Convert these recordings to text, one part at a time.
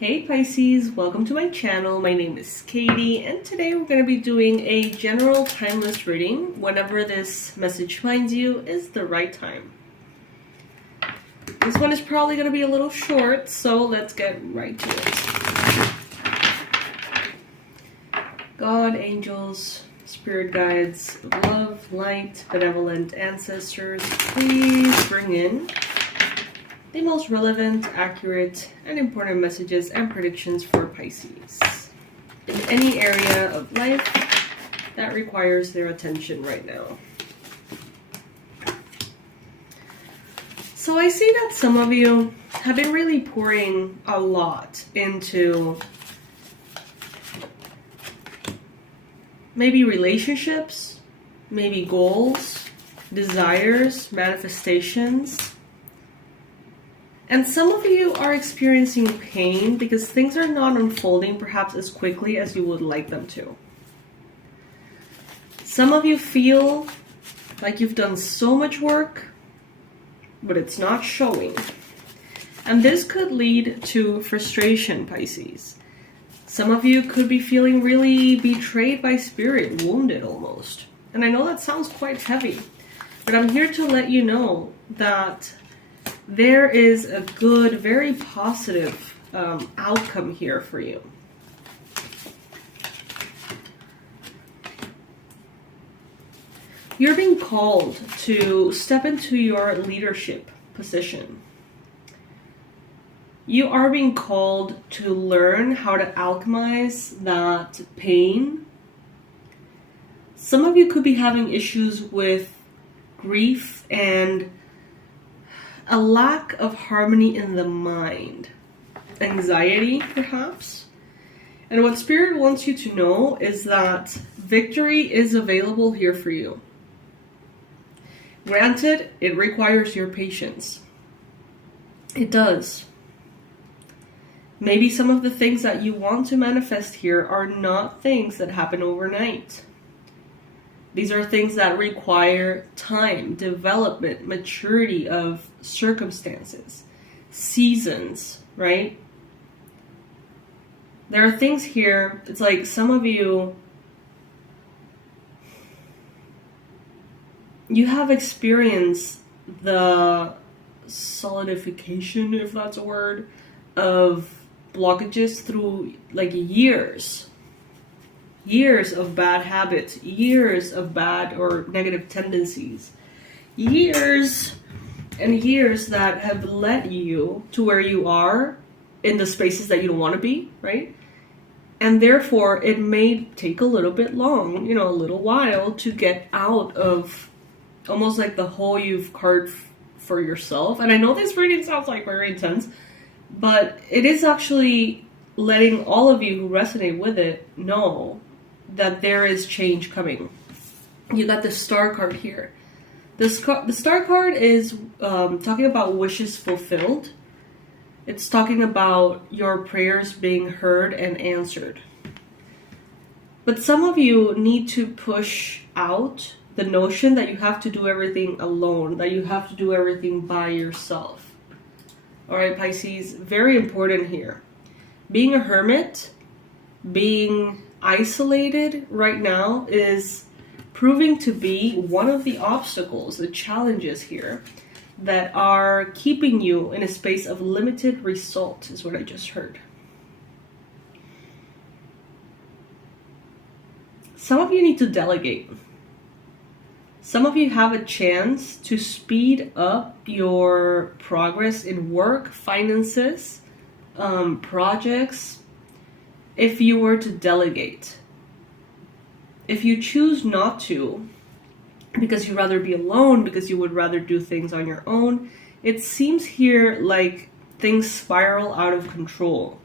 Hey Pisces, welcome to my channel. My name is Katie, and today we're going to be doing a general timeless reading. Whenever this message finds you is the right time. This one is probably going to be a little short, so let's get right to it. God, angels, spirit guides, love, light, benevolent ancestors, please bring in the most relevant, accurate, and important messages and predictions for Pisces in any area of life that requires their attention right now. So I see that some of you have been really pouring a lot into maybe relationships, maybe goals, desires, manifestations. And some of you are experiencing pain because things are not unfolding perhaps as quickly as you would like them to. Some of you feel like you've done so much work, but it's not showing. And this could lead to frustration, Pisces. Some of you could be feeling really betrayed by spirit, wounded almost. And I know that sounds quite heavy, but I'm here to let you know that there is a good, very positive outcome here for you. You're being called to step into your leadership position. You are being called to learn how to alchemize that pain. Some of you could be having issues with grief and a lack of harmony in the mind, anxiety perhaps. And what Spirit wants you to know is that victory is available here for you. Granted, it requires your patience. It does. Maybe some of the things that you want to manifest here are not things that happen overnight. These are things that require time, development, maturity of circumstances, seasons, right? There are things here, it's like some of you, you have experienced the solidification, if that's a word, of blockages through like years of bad habits, years of bad or negative tendencies, years and years that have led you to where you are in the spaces that you don't want to be, right? And therefore it may take a little bit long, a little while to get out of almost like the hole you've carved for yourself. And I know this reading sounds like very intense, but it is actually letting all of you who resonate with it know that there is change coming. You got the Star card here. The Star card is talking about wishes fulfilled. It's talking about your prayers being heard and answered. But some of you need to push out the notion that you have to do everything alone, that you have to do everything by yourself. All right, Pisces, very important here. Being a hermit, being isolated right now is proving to be one of the obstacles, the challenges here that are keeping you in a space of limited result, is what I just heard. Some of you need to delegate. Some of you have a chance to speed up your progress in work, finances, projects, if you were to delegate. If you choose not to, because you'd rather be alone, because you would rather do things on your own, it seems here like things spiral out of control.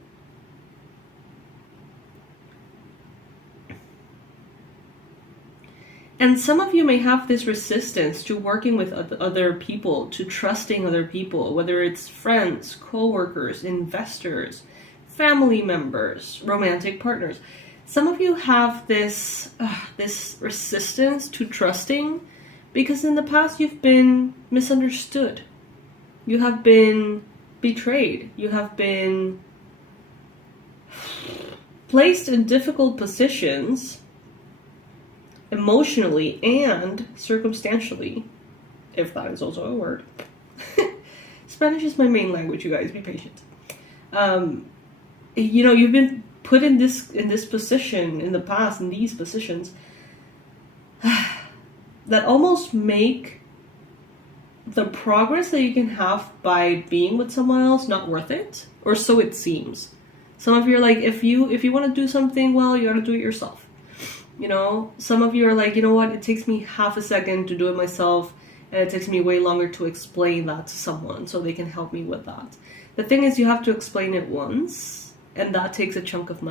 And some of you may have this resistance to working with other people, to trusting other people, whether it's friends, co-workers, investors, family members, romantic partners. Some of you have this resistance to trusting because in the past you've been misunderstood. You have been betrayed. You have been placed in difficult positions emotionally and circumstantially, if that is also a word. Spanish is my main language, you guys, be patient. You know, you've been put in this position in the past, in these positions, that almost make the progress that you can have by being with someone else not worth it, or so it seems. Some of you are like, if you want to do something, well, you gotta do it yourself. You know, some of you are like, you know what, it takes me half a second to do it myself, and it takes me way longer to explain that to someone so they can help me with that. The thing is, you have to explain it once, and that takes a chunk of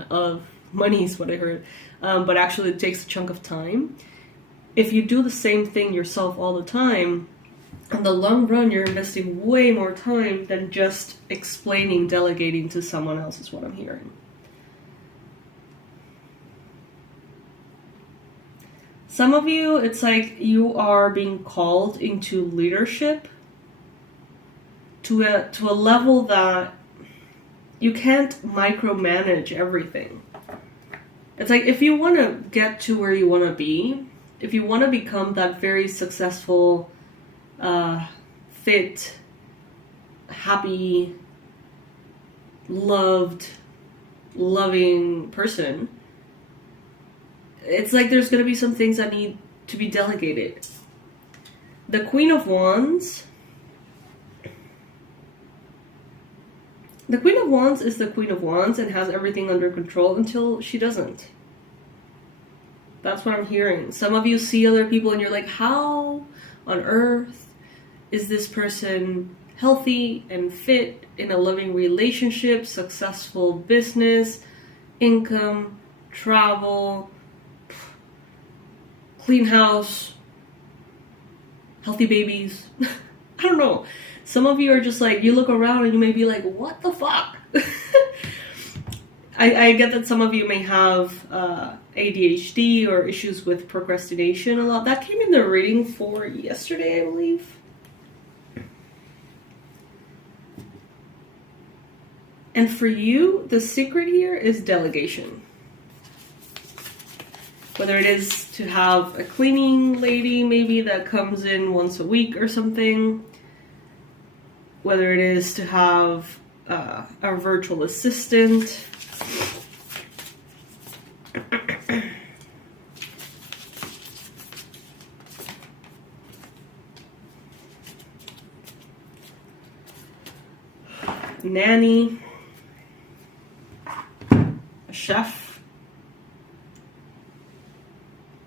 money is what I heard, but actually it takes a chunk of time. If you do the same thing yourself all the time, in the long run, you're investing way more time than just explaining, delegating to someone else, is what I'm hearing. Some of you, it's like you are being called into leadership to a level that you can't micromanage everything. It's like, if you want to get to where you want to be, if you want to become that very successful, fit, happy, loved, loving person, it's like there's going to be some things that need to be delegated. The Queen of Wands. The Queen of Wands is the Queen of Wands and has everything under control until she doesn't. That's what I'm hearing. Some of you see other people and you're like, how on earth is this person healthy and fit in a loving relationship, successful business, income, travel, clean house, healthy babies? I don't know. Some of you are just like, you look around and you may be like, what the fuck? I get that some of you may have ADHD or issues with procrastination a lot. That came in the reading for yesterday, I believe. And for you, the secret here is delegation. Whether it is to have a cleaning lady maybe that comes in once a week or something. Whether it is to have a virtual assistant. Nanny. A chef.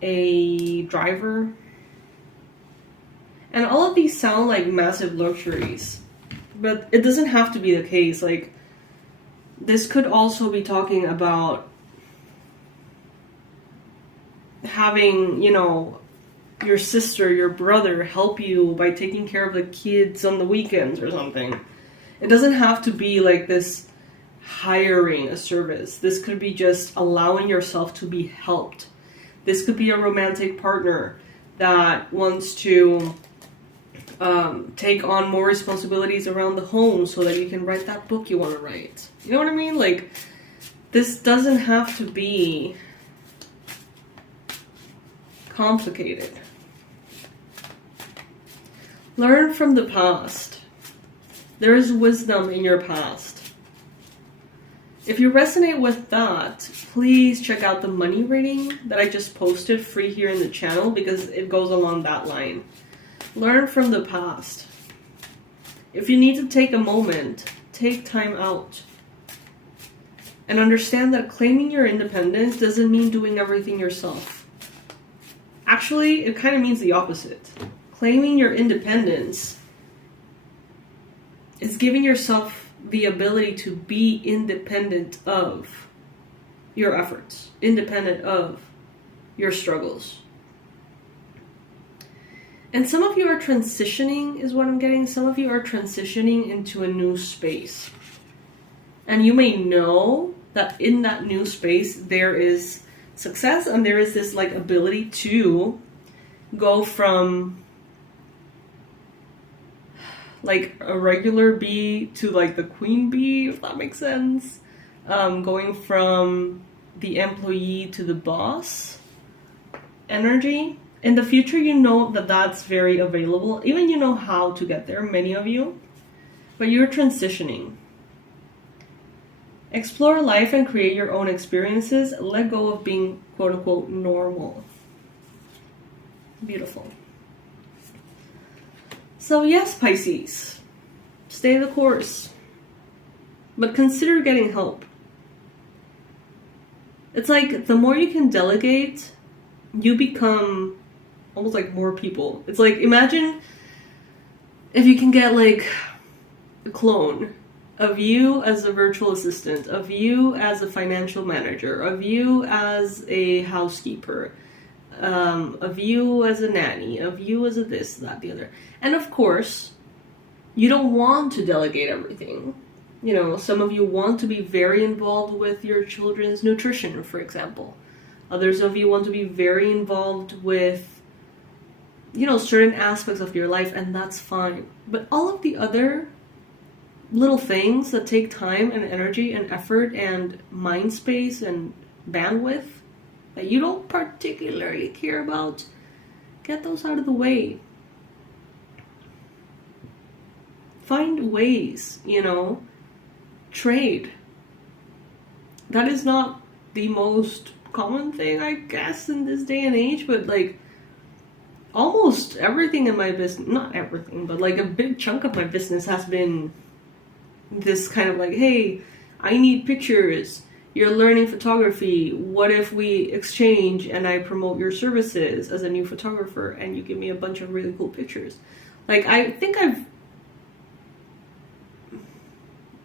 A driver. And all of these sound like massive luxuries. But it doesn't have to be the case. Like, this could also be talking about having, you know, your sister, your brother help you by taking care of the kids on the weekends or something. It doesn't have to be like this hiring a service. This could be just allowing yourself to be helped. This could be a romantic partner that wants to take on more responsibilities around the home so that you can write that book you want to write. You know what I mean? Like, this doesn't have to be complicated. Learn from the past. There is wisdom in your past. If you resonate with that, please check out the money reading that I just posted free here in the channel, because it goes along that line. Learn from the past. If you need to take a moment, take time out. And understand that claiming your independence doesn't mean doing everything yourself. Actually, it kind of means the opposite. Claiming your independence is giving yourself the ability to be independent of your efforts, independent of your struggles. And some of you are transitioning, is what I'm getting. Some of you are transitioning into a new space. And you may know that in that new space, there is success and there is this like ability to go from like a regular bee to like the queen bee, if that makes sense. going from the employee to the boss energy. In the future, you know that that's very available. Even you know how to get there, many of you. But you're transitioning. Explore life and create your own experiences. Let go of being quote-unquote normal. Beautiful. So yes, Pisces. Stay the course. But consider getting help. It's like the more you can delegate, you become almost like more people. It's like, imagine if you can get like a clone of you as a virtual assistant, of you as a financial manager, of you as a housekeeper, of you as a nanny, of you as a this, that, the other. And of course, you don't want to delegate everything. You know, some of you want to be very involved with your children's nutrition, for example. Others of you want to be very involved with, you know, certain aspects of your life, and that's fine. But all of the other little things that take time and energy and effort and mind space and bandwidth that you don't particularly care about, get those out of the way. Find ways, you know, trade. That is not the most common thing, I guess, in this day and age, but like almost everything in my business, not everything, but like a big chunk of my business has been this kind of like, hey, I need pictures, you're learning photography, what if we exchange and I promote your services as a new photographer and you give me a bunch of really cool pictures. Like, I think I've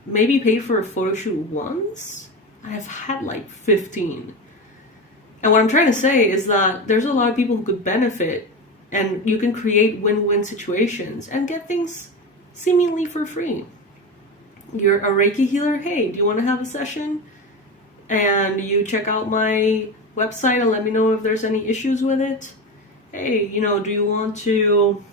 maybe paid for a photo shoot once. I've had like 15. And what I'm trying to say is that there's a lot of people who could benefit, and you can create win-win situations and get things seemingly for free. You're a Reiki healer. Hey, do you want to have a session? And you check out my website and let me know if there's any issues with it. Hey, you know, do you want to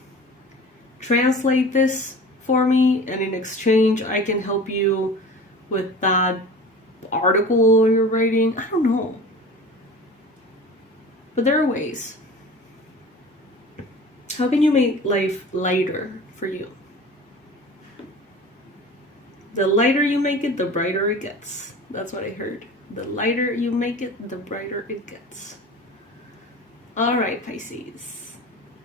translate this for me? And in exchange, I can help you with that article you're writing. I don't know. But there are ways. How can you make life lighter for you? The lighter you make it, the brighter it gets. That's what I heard. The lighter you make it, the brighter it gets. Alright, Pisces.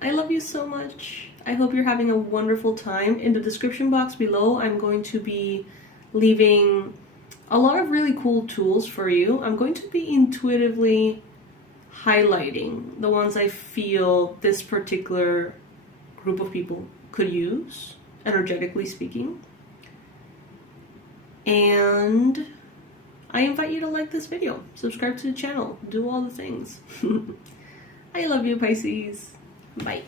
I love you so much. I hope you're having a wonderful time. In the description box below, I'm going to be leaving a lot of really cool tools for you. I'm going to be intuitively highlighting the ones I feel this particular group of people could use, energetically speaking. And I invite you to like this video, subscribe to the channel, do all the things. I love you, Pisces. Bye.